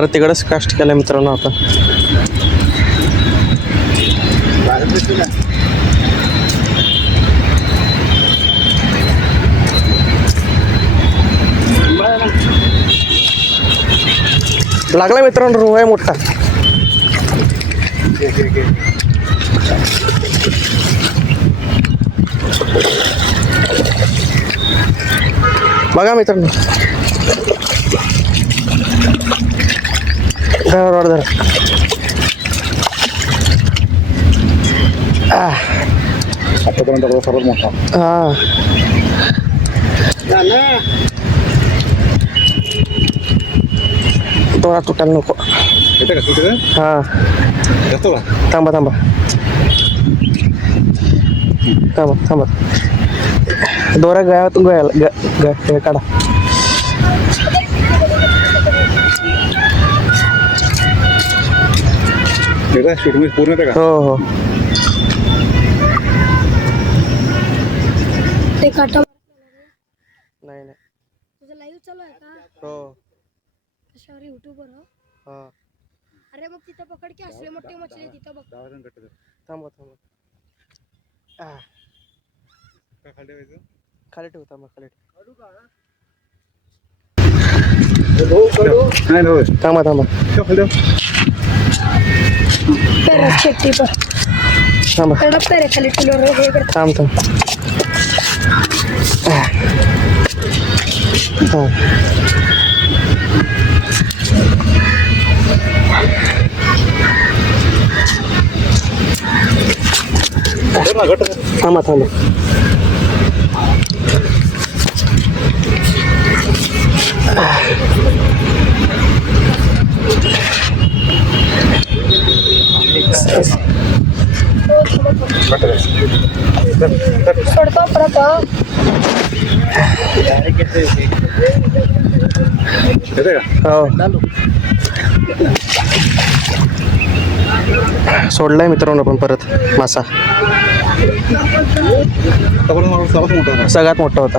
परत तिकडंच कास्ट केलं मित्रांनो आपण. लागला मित्रांनो रोह मोठा. बघा मित्रांनो धरा आतापर्यंत सर्वात मोठा. हा दोरा तुटायला नको. येते का तुझं? हा जातो का? थांबा थांबा थांबा थांबा. दोरा गळ्यातून गळ्याला काढा. येते शूट पूर्ण येते का? हो हो ते काटा नाही नाही. तुझं लाईव्ह चालू आहे का? हो कशावर युट्यूबवर? हो हा अरे मग तिथं पकड की असले मोठे मछली तिथं बघ. थांबा थांबा. काय खाली ठेवायचं? खाली ठेव. थांबा खाली ठेव. नाही नाही थांबा थांबा पेरा शेती पर थांबा. पेरा पेरे खाली किलो हे कर. थांब थांब. हा थांबा थांबा. सोडतो परत. येते का? हो सोडलाय मित्रांनो आपण परत मासा. आतापर्यंत सर्वात मोठा. सगळ्यात मोठा होता.